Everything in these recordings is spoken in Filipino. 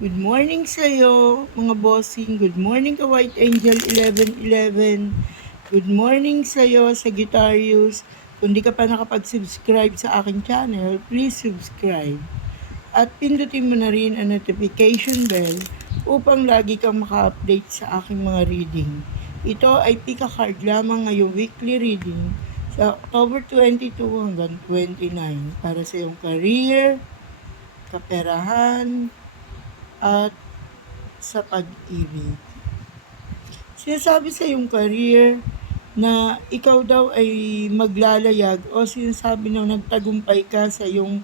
Good morning sa'yo, mga bossing. Good morning ka White Angel 1111. Good morning sa'yo, Sagittarius. Kung di ka pa nakapag-subscribe sa aking channel, please subscribe. At pindutin mo na rin ang notification bell upang lagi kang maka-update sa aking mga reading. Ito ay pick a card lamang ngayong weekly reading sa October 22 hanggang 29 para sa iyong career, kaperahan, at sa pag-ibig. Sinasabi sa iyong career na ikaw daw ay maglalayag o sinasabi na nagtagumpay ka sa iyong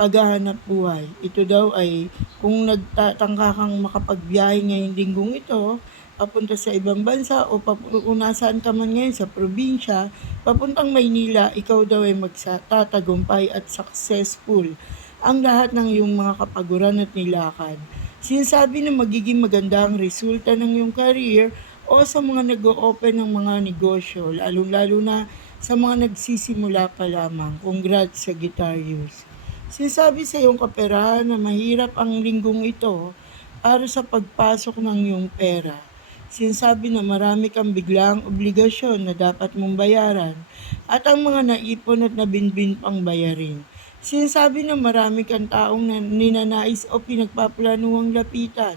paghahanap buhay. Ito daw ay kung nagtatangka kang makapagbiyahe ngayong linggong ito, papunta sa ibang bansa o kung nasaan ka man ngayon sa probinsya, papuntang Maynila, ikaw daw ay magtatagumpay at successful ang lahat ng iyong mga kapaguran at nilakad. Sinasabi na magiging maganda ang resulta ng iyong career o sa mga nag-o-open ng mga negosyo, lalong-lalo na sa mga nagsisimula pa lamang. Congrats, Sagittarius. Sinasabi sa iyong kaperahan na mahirap ang linggong ito para sa pagpasok ng iyong pera. Sinasabi na marami kang biglang obligasyon na dapat mong bayaran at ang mga naipon at nabinbin pang bayarin. Sinasabi na marami kang taong ninanais o pinagpaplanuhang lapitan.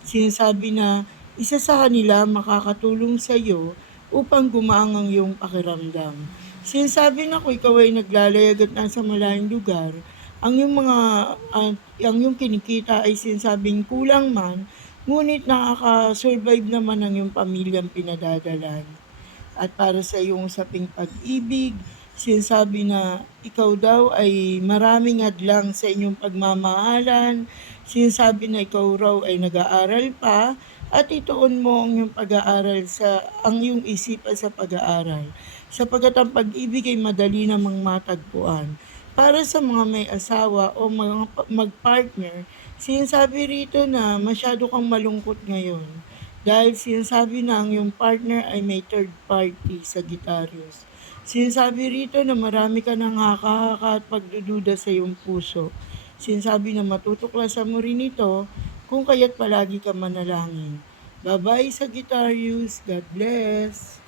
Sinasabi na isa sa kanila makakatulong sa iyo upang gumaang ang iyong pakiramdam. Sinasabi na kung ikaw ay naglalayag at nasa malayong lugar, ang iyong ang iyong kinikita ay sinasabing kulang man, ngunit nakaka-survive naman ang iyong pamilyang pinadadalan. At para sa iyong usaping pag-ibig, sinasabi na ikaw daw ay maraming hadlang sa inyong pagmamahalan. Sinasabi na ikaw raw ay nag-aaral pa at ituon mo ang iyong pag-aaral ang iyong isipan sa pag-aaral. Sapagkat ang pag-ibig ay madali namang matagpuan. Para sa mga may asawa o mga mag-partner, sinasabi rito na masyado kang malungkot ngayon dahil sinasabi na ang iyong partner ay may third party, Sagittarius. Sinasabi rito na marami ka ng haka-haka at pagdududa sa iyong puso. Sinasabi na matutuklasan mo rin ito kung kaya't palagi ka manalangin. Bye-bye, Sagittarius. God bless.